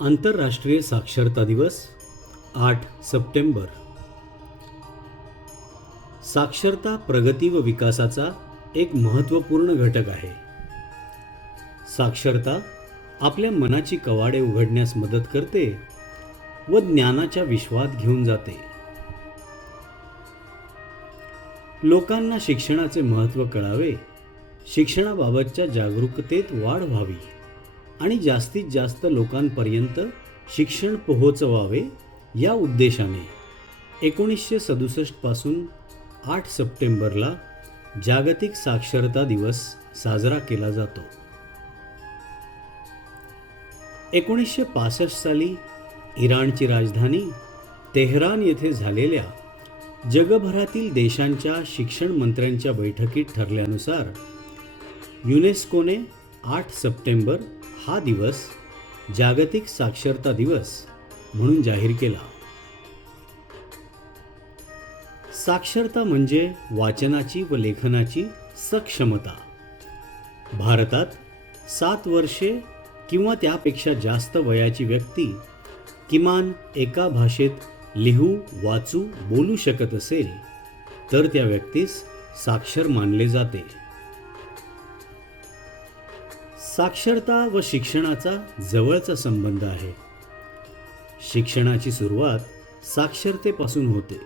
आंतरराष्ट्रीय साक्षरता दिवस आठ सप्टेंबर. साक्षरता प्रगती व विकासाचा एक महत्त्वपूर्ण घटक आहे. साक्षरता आपल्या मनाची कवाडे उघडण्यास मदत करते व ज्ञानाच्या विश्वात घेऊन जाते. लोकांना शिक्षणाचे महत्त्व कळावे शिक्षणाबाबतच्या जागरूकतेत वाढ व्हावी. आणि जास्तीत जास्त लोकांपर्यंत शिक्षण पोहोचवावे या उद्देशाने एकोणीसशे सदुसष्टपासून आठ सप्टेंबरला जागतिक साक्षरता दिवस साजरा केला जातो. एकोणीसशे पासष्ट साली इराणची राजधानी तेहरान येथे झालेल्या जगभरातील देशांच्या शिक्षण मंत्र्यांच्या बैठकीत ठरल्यानुसार युनेस्कोने आठ सप्टेंबर हा दिवस जागतिक साक्षरता दिवस म्हणून जाहीर केला. साक्षरता म्हणजे वाचनाची व लेखनाची सक्षमता. भारतात सात वर्षे किंवा त्यापेक्षा जास्त वयाची व्यक्ती किमान एका भाषेत लिहू वाचू बोलू शकत असेल तर त्या व्यक्तीस साक्षर मानले जाते. साक्षरता व शिक्षणाचा जवळचा संबंध आहे. शिक्षणाची सुरुवात साक्षरतेपासून होते.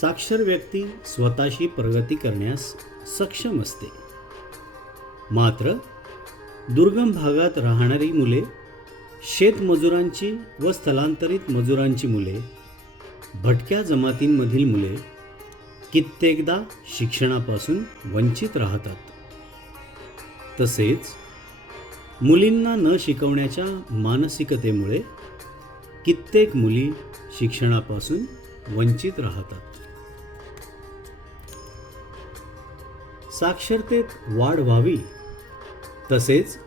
साक्षर व्यक्ती स्वतःशी प्रगती करण्यास सक्षम असते. मात्र दुर्गम भागात राहणारी मुले शेतमजुरांची व स्थलांतरित मजुरांची मुले भटक्या जमातींमधील मुले कित्येकदा शिक्षणापासून वंचित राहतात. तसेच मुलींना न शिकवण्याच्या मानसिकतेमुळे कित्येक मुली शिक्षणापासून वंचित राहतात. साक्षरतेत वाढ व्हावी. तसेच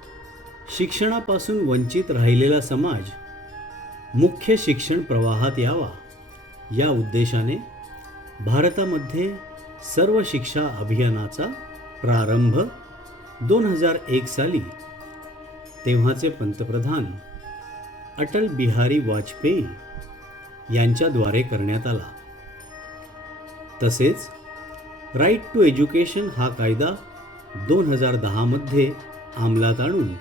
शिक्षणापासून वंचित राहिलेला समाज मुख्य शिक्षण प्रवाहात यावा. या उद्देशाने भारतामध्ये सर्व शिक्षा अभियानाचा प्रारंभ दोन हजार एक साली तेव्हाचे पंतप्रधान अटल बिहारी वाजपेयी यांच्याद्वारे करण्यात आला. तसेच राईट टू एज्युकेशन हा कायदा दोन हजार दहामध्ये अंमलात आणून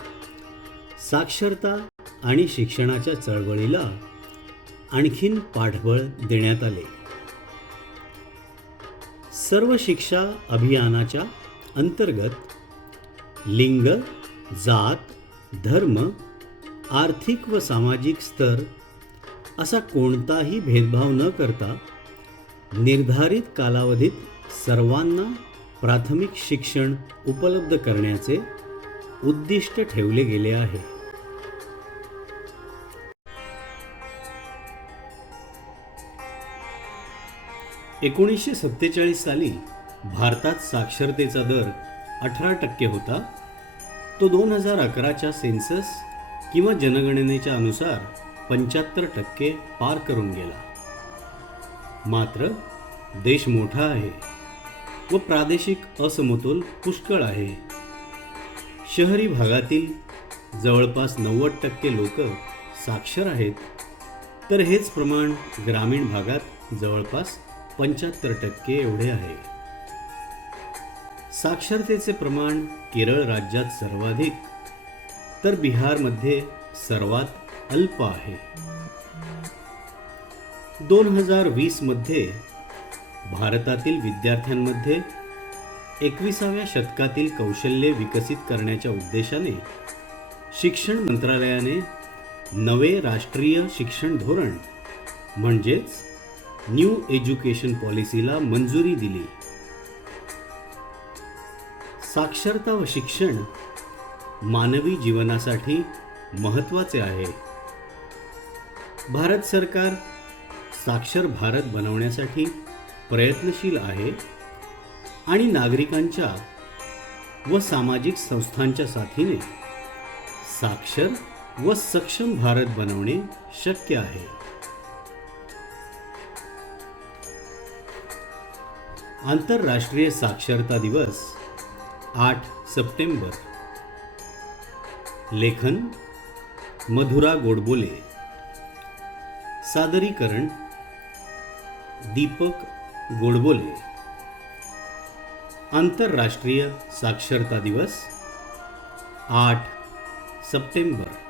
साक्षरता आणि शिक्षणाच्या चळवळीला आणखीन पाठबळ देण्यात आले. सर्व शिक्षा अभियानाच्या अंतर्गत लिंग जात धर्म आर्थिक व सामाजिक स्तर असा कोणताही भेदभाव न करता निर्धारित कालावधीत सर्वांना प्राथमिक शिक्षण उपलब्ध करण्याचे उद्दिष्ट ठेवले गेले आहे. एकोणीसशे सत्तेचाळीस साली भारतात साक्षरतेचा दर अठरा टक्के होता. तो दोन हजार अकराच्या सेन्सस किंवा जनगणनेच्या अनुसार पंच्याहत्तर टक्के पार करून गेला. मात्र देश मोठा आहे व प्रादेशिक असमतोल पुष्कळ आहे. शहरी भागातील जवळपास नव्वद टक्के लोक साक्षर आहेत. तर हेच प्रमाण ग्रामीण भागात जवळपास पंच्याहत्तर टक्के एवढे आहे. साक्षरतेचे प्रमाण केरळ राज्यात सर्वाधिक तर बिहारमध्ये सर्वात अल्प आहे. दोन हजार वीसमध्ये भारतातील विद्यार्थ्यांमध्ये एकविसाव्या शतकातील कौशल्ये विकसित करण्याच्या उद्देशाने शिक्षण मंत्रालयाने नवे राष्ट्रीय शिक्षण धोरण म्हणजेच न्यू एज्युकेशन पॉलिसीला मंजुरी दिली. साक्षरता व शिक्षण मानवी जीवनासाठी महत्त्वाचे आहे. भारत सरकार साक्षर भारत बनवण्यासाठी प्रयत्नशील आहे आणि नागरिकांच्या व सामाजिक संस्थांच्या साथीने साक्षर व सक्षम भारत बनवणे शक्य आहे. आंतरराष्ट्रीय साक्षरता दिवस आठ सप्टेंबर. लेखन मधुरा गोडबोले. सादरीकरण दीपक गोडबोले. आंतरराष्ट्रीय साक्षरता दिवस आठ सप्टेंबर.